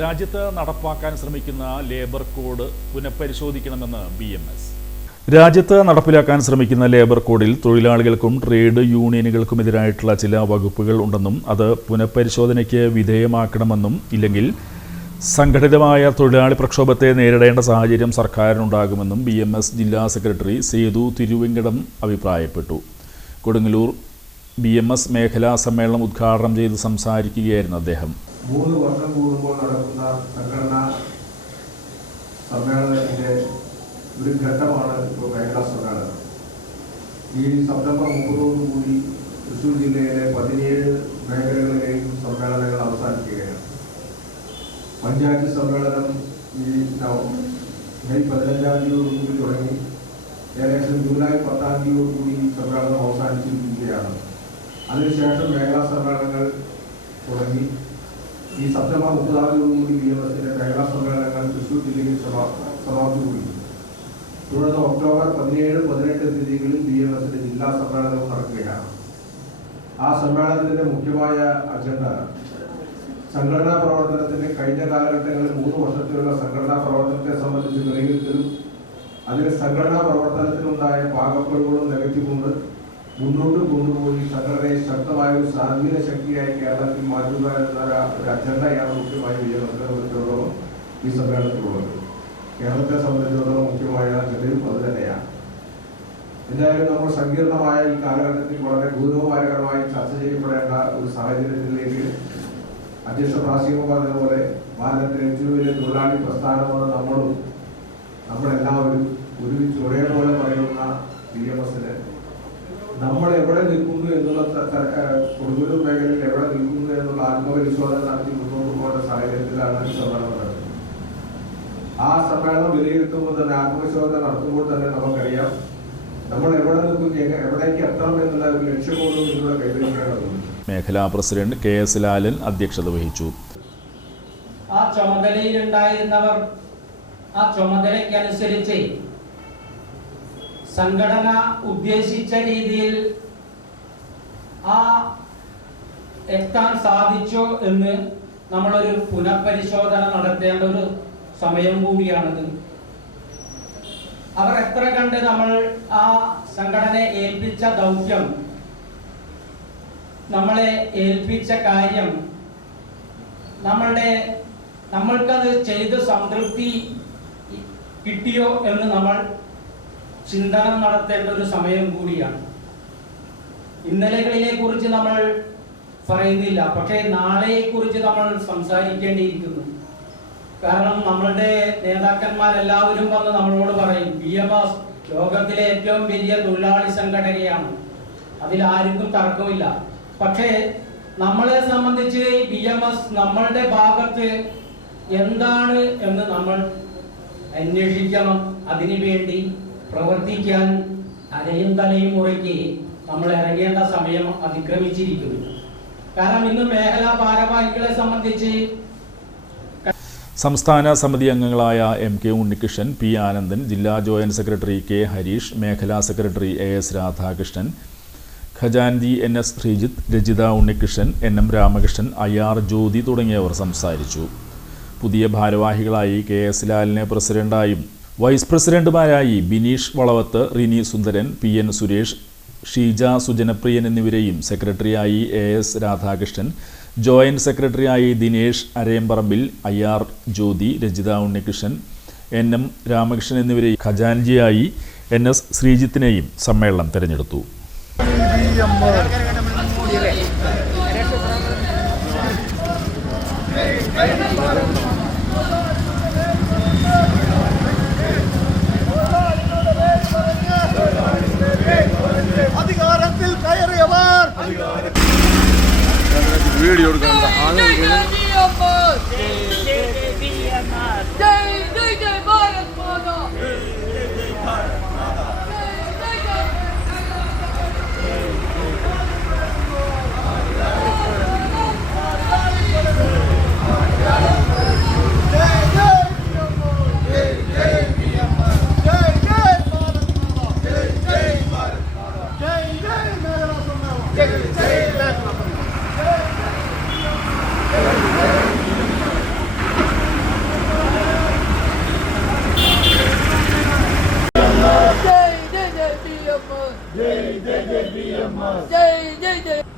രാജ്യത്ത് നടപ്പാക്കാൻ ശ്രമിക്കുന്ന ലേബർ കോഡ് പുനഃപരിശോധിക്കണമെന്ന് BMS. രാജ്യത്ത് നടപ്പിലാക്കാൻ ശ്രമിക്കുന്ന ലേബർ കോഡിൽ തൊഴിലാളികൾക്കും ട്രേഡ് യൂണിയനുകൾക്കുമെതിരായിട്ടുള്ള ചില വകുപ്പുകൾ ഉണ്ടെന്നും അത് പുനഃപരിശോധനയ്ക്ക് വിധേയമാക്കണമെന്നും ഇല്ലെങ്കിൽ സംഘടിതമായ തൊഴിലാളി പ്രക്ഷോഭത്തെ നേരിടേണ്ട സാഹചര്യം സർക്കാരിനുണ്ടാകുമെന്നും BMS ജില്ലാ സെക്രട്ടറി സേതു തിരുവെങ്കടം അഭിപ്രായപ്പെട്ടു. കൊടുങ്ങല്ലൂർ BMS മേഖലാ സമ്മേളനം ഉദ്ഘാടനം ചെയ്ത് സംസാരിക്കുകയായിരുന്നു അദ്ദേഹം. 3 വർഷം കൂടുമ്പോൾ നടക്കുന്ന സംഘടനാ സമ്മേളനത്തിന്റെ ഒരു ഘട്ടമാണ് ഇപ്പോൾ മേഖലാ സമ്മേളനം. ഈ സെപ്റ്റംബർ 30 കൂടി തൃശ്ശൂർ ജില്ലയിലെ 17 മേഖലകളിലെയും സമ്മേളനങ്ങൾ അവസാനിക്കുകയാണ്. പഞ്ചായത്ത് സമ്മേളനം ഈ മെയ് 15-ാം തീയതിയോടുകൂടി തുടങ്ങി ഏകദേശം ജൂലൈ 10-ാം തീയതിയോടുകൂടി സമ്മേളനം അവസാനിച്ചിരിക്കുകയാണ്. അതിനുശേഷം മേഖലാ സമ്മേളനങ്ങൾ തുടങ്ങി ഈ സെപ്റ്റംബർ 30-ാം തീയതിയോടുകൂടി BMSന്റെ മേഖലാ സമ്മേളനങ്ങൾ തൃശ്ശൂർ ജില്ലയിൽ സമാപ്തി കുറിക്കും. തുടർന്ന് ഒക്ടോബർ 17-18 തീയതികളിൽ BMSന്റെ ജില്ലാ സമ്മേളനം നടക്കുകയാണ്. ആ സമ്മേളനത്തിന്റെ മുഖ്യമായ അജണ്ട സംഘടനാ പ്രവർത്തനത്തിന്റെ കഴിഞ്ഞ കാലഘട്ടങ്ങളിൽ 3 വർഷത്തിലുള്ള സംഘടനാ പ്രവർത്തനത്തെ സംബന്ധിച്ച് വിലയിരുത്തലും അതിലെ സംഘടനാ പ്രവർത്തനത്തിനുണ്ടായ പാകപ്പിഴവുകളും നികത്തിക്കൊണ്ട് മുന്നോട്ട് കൊണ്ടുപോയി സംഘടനയെ ശക്തമായ ഒരു സ്വാധീന ശക്തിയായി കേരളത്തിൽ മാറ്റുക എന്ന ഒരു അജണ്ടയാണ് മുഖ്യമായി BMSനെ സംബന്ധിച്ചിടത്തോളം ഈ സമ്മേളനത്തിലുള്ളത്. കേരളത്തെ സംബന്ധിച്ചിടത്തോളം മുഖ്യമായ അജണ്ടയും അത് തന്നെയാണ്. എന്തായാലും നമ്മൾ സങ്കീർണമായ ഈ കാലഘട്ടത്തിൽ വളരെ ഗൗരവകരമായി ചർച്ച ചെയ്യപ്പെടേണ്ട ഒരു സാഹചര്യത്തിലേക്ക് അധ്യക്ഷ പ്രാസംഗികം പറഞ്ഞതുപോലെ ഭാരതത്തിലെ ഏറ്റവും വലിയ തൊഴിലാളി പ്രസ്ഥാനമാണ് നമ്മളെല്ലാവരും ഒരുമിച്ച് ഒരേപോലെ പറയുന്ന BMSന് നമ്മൾ എവിടെ നിൽക്കുന്നു എന്നുള്ള കൊടുങ്ങല്ലൂർ മേഖലയിൽ എവിടെ നിൽക്കുന്നു എന്നുള്ള ആത്മപരിശോധന നടത്തി മുന്നോട്ട് പോകുന്ന സാഹചര്യത്തിലാണ് ഈ സമ്മേളനം നടത്തുന്നത്. ആ സമ്മേളനം വിലയിരുത്തുമ്പോൾ തന്നെ ആത്മപരിശോധന നടത്തുമ്പോൾ തന്നെ നമുക്കറിയാം നമ്മൾ എവിടെ നിൽക്കുന്നു, എവിടേക്ക് എത്തണം എന്നുള്ള ഒരു ലക്ഷ്യബോധം ഇതിലൂടെ കൈവരിക്കേണ്ടതുണ്ട്. മേഖലാ പ്രസിഡന്റ് KS ലാലൻ അധ്യക്ഷത വഹിച്ചു. ആ ചുമതലയിലുണ്ടായിരുന്നവർ ആ ചുമതലയ്ക്കനുസരിച്ച് സംഘടന ഉദ്ദേശിച്ച രീതിയിൽ എത്താൻ സാധിച്ചോ എന്ന് നമ്മളൊരു പുനഃപരിശോധന നടത്തേണ്ട ഒരു സമയം കൂടിയാണിത്. അവർ എത്ര കണ്ട് നമ്മൾ ആ സംഘടനയെ ഏൽപ്പിച്ച ദൗത്യം, നമ്മളെ ഏൽപ്പിച്ച കാര്യം, നമ്മൾക്കത് ചെയ്ത് സംതൃപ്തി കിട്ടിയോ എന്ന് നമ്മൾ ചിന്തനം നടത്തേണ്ട ഒരു സമയം കൂടിയാണ്. ഇന്നലകളിലെ കുറിച്ച് നമ്മൾ പറയുന്നില്ല, പക്ഷേ നാളെയെ കുറിച്ച് നമ്മൾ സംസാരിക്കേണ്ടിയിരിക്കുന്നു. കാരണം നമ്മളുടെ നേതാക്കന്മാരെല്ലാവരും വന്ന് നമ്മളോട് പറയും BMS ലോകത്തിലെ ഏറ്റവും വലിയ തൊഴിലാളി സംഘടനയാണ്, അതിലാർക്കും തർക്കമില്ല. പക്ഷേ നമ്മളെ സംബന്ധിച്ച് BMS നമ്മളുടെ ഭാഗത്ത് എന്താണ് എന്ന് നമ്മൾ അന്വേഷിക്കണം. അതിനുവേണ്ടി പ്രവർത്തിക്കാൻ അരയും തലയും മുറയ്ക്ക് നമ്മൾ ഇറങ്ങേണ്ട സമയം അതിക്രമിച്ചിരിക്കുന്നു. കാരണം ഇന്ന് മേഖലാ ഭാരവാഹികളെ സംബന്ധിച്ച് സംസ്ഥാന സമിതി അംഗങ്ങളായ MK ഉണ്ണികൃഷ്ണൻ, P ആനന്ദൻ, ജില്ലാ ജോയിന്റ് സെക്രട്ടറി K ഹരീഷ്, മേഖലാ സെക്രട്ടറി AS രാധാകൃഷ്ണൻ, ഖജാൻജി NS Sreejith, Rajitha Unnikrishnan, NM Ramakrishnan, IR Jyothi തുടങ്ങിയവർ സംസാരിച്ചു. പുതിയ ഭാരവാഹികളായി KS ലാലിനെ പ്രസിഡന്റായും വൈസ് പ്രസിഡന്റുമാരായി ബിനീഷ് വളവത്ത്, റിനി സുന്ദരൻ, PN സുരേഷ്, ഷീജ സുജനപ്രിയൻ എന്നിവരെയും സെക്രട്ടറിയായി AS രാധാകൃഷ്ണൻ, ജോയിന്റ് സെക്രട്ടറിയായി ദിനേഷ് അരയമ്പറമ്പിൽ, IR ജ്യോതി, രജിത ഉണ്ണികൃഷ്ണൻ, NM രാമകൃഷ്ണൻ എന്നിവരെയും ഖജാൻജിയായി NS ശ്രീജിത്തിനെയും സമ്മേളനം തെരഞ്ഞെടുത്തു. അധികാരത്തിൽ കയറിയവർ video BMR. Jai Jai Jai BMR. Jai Jai Jai.